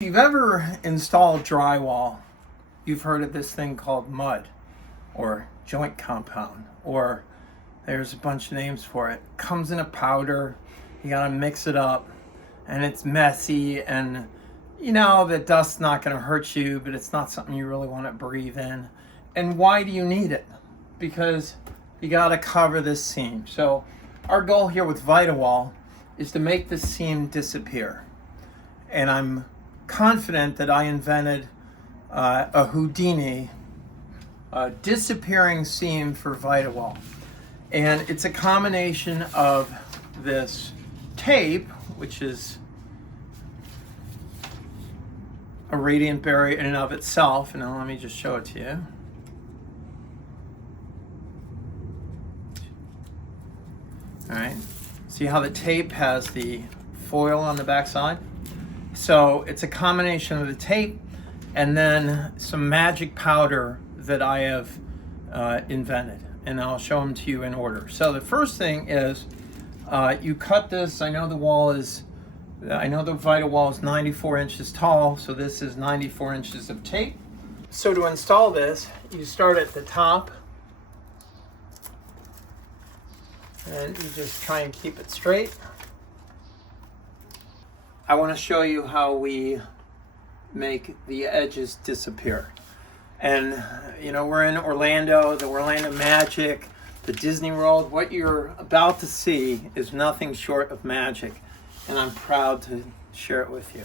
If you've ever installed drywall, you've heard of this thing called mud or joint compound, or there's a bunch of names for it. Comes in a powder, you gotta mix it up, and it's messy, and you know that dust's not gonna hurt you, but it's not something you really wanna breathe in. And why do you need it? Because you gotta cover this seam. So our goal here with ViteWall is to make this seam disappear. And I'm confident that I invented a Houdini disappearing seam for ViteWall. And it's a combination of this tape, which is a radiant barrier in and of itself. And now let me just show it to you. All right, see how the tape has the foil on the back side? So it's a combination of the tape and then some magic powder that I have invented, and I'll show them to you in order. So the first thing is you cut this. I know the ViteWall is 94 inches tall, so this is 94 inches of tape. So to install this, you start at the top and you just try and keep it straight. I want to show you how we make the edges disappear. And you know, we're in Orlando, the Orlando Magic, the Disney World. What you're about to see is nothing short of magic, and I'm proud to share it with you.